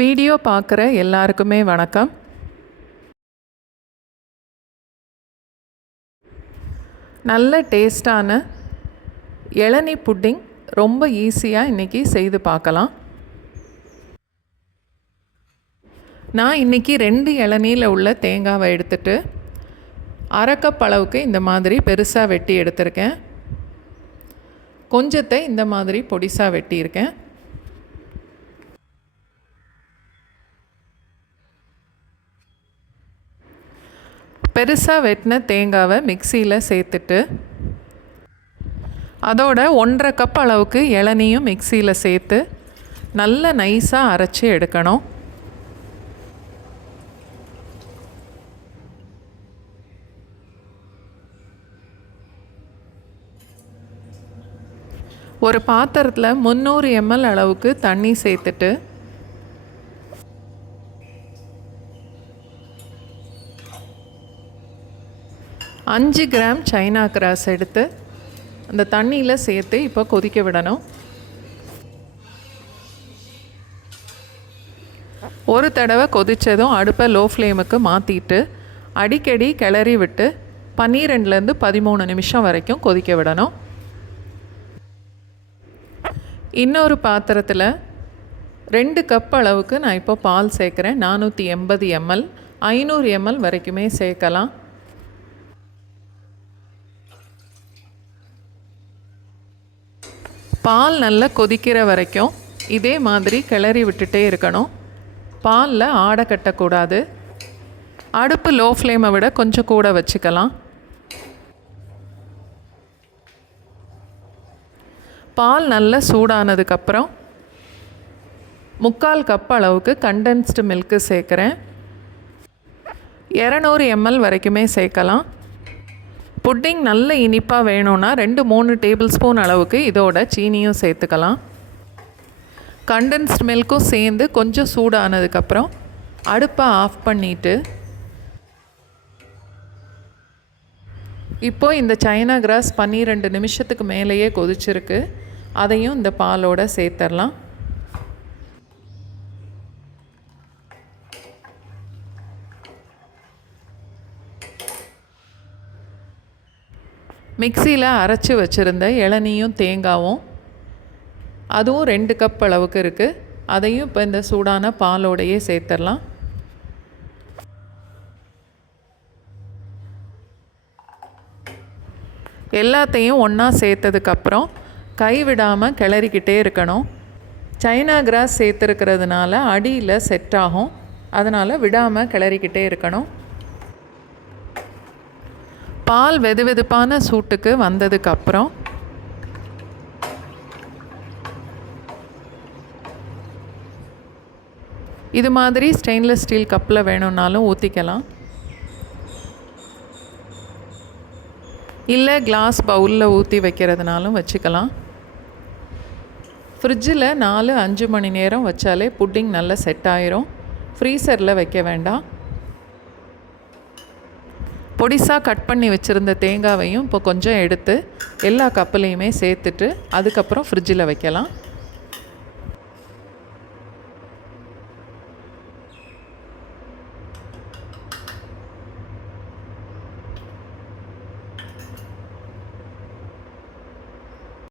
Video பார்க்குற எல்லாருக்குமே வணக்கம். நல்ல டேஸ்டான இளநீ புட்டிங் ரொம்ப ஈஸியாக இன்றைக்கி செய்து பார்க்கலாம். நான் இன்றைக்கி 2 இளநீல உள்ள தேங்காவை எடுத்துட்டு 1/2 கப் அளவுக்கு இந்த மாதிரி பெருசாக வெட்டி எடுத்திருக்கேன். கொஞ்சத்தை இந்த மாதிரி பொடிசாக வெட்டியிருக்கேன். பெருசாக வெட்டின தேங்காவை மிக்சியில் சேர்த்துட்டு அதோட 1/2 கப் அளவுக்கு இளநியும் மிக்சியில் சேர்த்து நல்லா நைஸாக அரைச்சி எடுக்கணும். ஒரு பாத்திரத்தில் 300 ml அளவுக்கு தண்ணி சேர்த்துட்டு 5 கிராம் சைனா கிராஸ் எடுத்து அந்த தண்ணியில் சேர்த்து இப்போ கொதிக்க விடணும். ஒரு தடவை கொதித்ததும் அடுப்பை லோ ஃப்ளேமுக்கு மாற்றிட்டு அடிக்கடி கிளறி விட்டு 12லேருந்து 13 நிமிஷம் வரைக்கும் கொதிக்க விடணும். இன்னொரு பாத்திரத்தில் 2 கப் அளவுக்கு நான் இப்போ பால் சேர்க்குறேன். 480 ml 500 ml வரைக்குமே சேர்க்கலாம். பால் நல்லா கொதிக்கிற வரைக்கும் இதே மாதிரி கிளறி விட்டுட்டே இருக்கணும். பாலில் ஆடை கட்டக்கூடாது. அடுப்பு லோ ஃப்ளேமை விட கொஞ்சம் கூட வச்சுக்கலாம். பால் நல்லா சூடானதுக்கப்புறம் 3/4 கப் அளவுக்கு கண்டென்ஸ்டு மில்க்கு சேர்க்குறேன். 200 ml வரைக்குமே சேர்க்கலாம். புட்டிங் நல்ல இனிப்பாக வேணும்னா 2-3 டேபிள் ஸ்பூன் அளவுக்கு இதோட சீனியும் சேர்த்துக்கலாம். கண்டென்ஸ்ட் மில்க்கும் சேர்ந்து கொஞ்சம் சூடானதுக்கப்புறம் அடுப்பை ஆஃப் பண்ணிவிட்டு இப்போது இந்த சைனா கிராஸ் 12 நிமிஷத்துக்கு மேலேயே கொதிச்சிருக்கு. அதையும் இந்த பாலோடு சேர்த்துடலாம். மிக்சியில் அரைச்சி வச்சுருந்த இளநியும் தேங்காவும் அதுவும் 2 கப் அளவுக்கு இருக்குது. அதையும் இப்போ இந்த சூடான பாலோடையே சேர்த்துடலாம். எல்லாத்தையும் ஒன்றா சேர்த்ததுக்கப்புறம் கைவிடாமல் கிளறிக்கிட்டே இருக்கணும். சைனா கிராஸ் சேர்த்துருக்கிறதுனால அடியில் செட் ஆகும். அதனால் விடாமல் கிளறிக்கிட்டே இருக்கணும். பால் வெதுவெதுப்பான சூட்டுக்கு வந்ததுக்கப்புறம் இது மாதிரி ஸ்டெயின்லெஸ் ஸ்டீல் கப்பில் வேணும்னாலும் ஊற்றிக்கலாம். இல்லை கிளாஸ் பவுலில் ஊற்றி வைக்கிறதுனாலும் வச்சுக்கலாம். ஃப்ரிட்ஜில் 4-5 மணி நேரம் வச்சாலே புட்டிங் நல்லா செட் ஆயிரும். ஃப்ரீசரில் வைக்க வேண்டாம். பொடிசாக கட் பண்ணி வச்சுருந்த தேங்காவையும் இப்போ கொஞ்சம் எடுத்து எல்லா கப்புலேயுமே சேர்த்துட்டு அதுக்கப்புறம் ஃப்ரிட்ஜில் வைக்கலாம்.